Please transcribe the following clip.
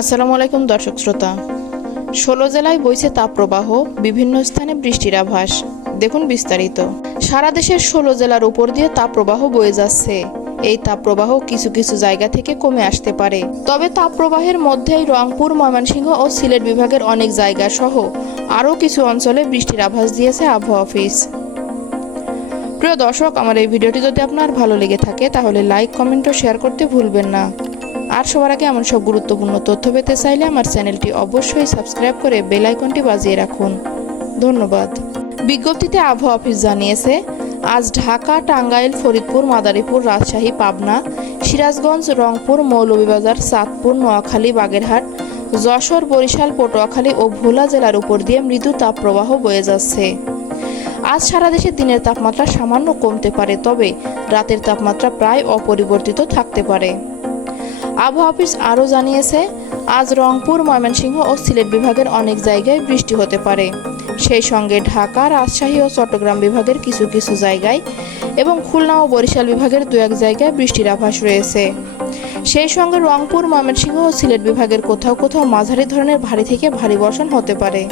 আসসালামু আলাইকুম দর্শক শ্রোতা। ১৬ জেলায় বইছে তাপপ্রবাহ, বিভিন্ন স্থানে বৃষ্টির আভাস। দেখুন বিস্তারিত। সারা দেশের ১৬ জেলার উপর দিয়ে তাপপ্রবাহ বয়ে যাচ্ছে। এই তাপপ্রবাহ কিছু কিছু জায়গা থেকে কমে আসতে পারে, তবে তাপপ্রবাহের মধ্যেই রংপুর, ময়মনসিংহ ও সিলেট বিভাগের অনেক জায়গা সহ আরও কিছু অঞ্চলে বৃষ্টির আভাস দিয়েছে আবহাওয়া অফিস। প্রিয় দর্শক, আমার এই ভিডিওটি যদি আপনার ভালো লেগে থাকে তাহলে লাইক, কমেন্ট ও শেয়ার করতে ভুলবেন না। আর সবার আগে এমন সব গুরুত্বপূর্ণ তথ্য পেতে চাইলে আমার চ্যানেলটি অবশ্যই সাবস্ক্রাইব করে বেল আইকনটি বাজিয়ে রাখুন। ধন্যবাদ। বিজ্ঞপ্তিতে আবহাওয়া অফিস জানিয়েছে, আজ ঢাকা, টাঙ্গাইল, ফরিদপুর, মাদারীপুর, রাজশাহী, পাবনা, সিরাজগঞ্জ, রংপুর, মৌলভীবাজার, চাঁদপুর, নোয়াখালী, বাগেরহাট, যশোর, বরিশাল, পটুয়াখালী ও ভোলা জেলার উপর দিয়ে মৃদু তাপপ্রবাহ বয়ে যাচ্ছে। আজ সারা দেশে দিনের তাপমাত্রা সামান্য কমতে পারে, তবে রাতের তাপমাত্রা প্রায় অপরিবর্তিত থাকতে পারে। আবহাওয়া অফিস আরও জানিয়েছে, আজ রংপুর, ময়মনসিংহ ও সিলেট বিভাগের অনেক জায়গায় বৃষ্টি হতে পারে। সেই সঙ্গে ঢাকা, রাজশাহী ও চট্টগ্রাম বিভাগের কিছু কিছু জায়গায় এবং খুলনা ও বরিশাল বিভাগের দু এক জায়গায় বৃষ্টির আভাস রয়েছে। সেই সঙ্গে রংপুর, ময়মনসিংহ ও সিলেট বিভাগের কোথাও কোথাও মাঝারি ধরনের ভারী থেকে ভারী বর্ষণ হতে পারে।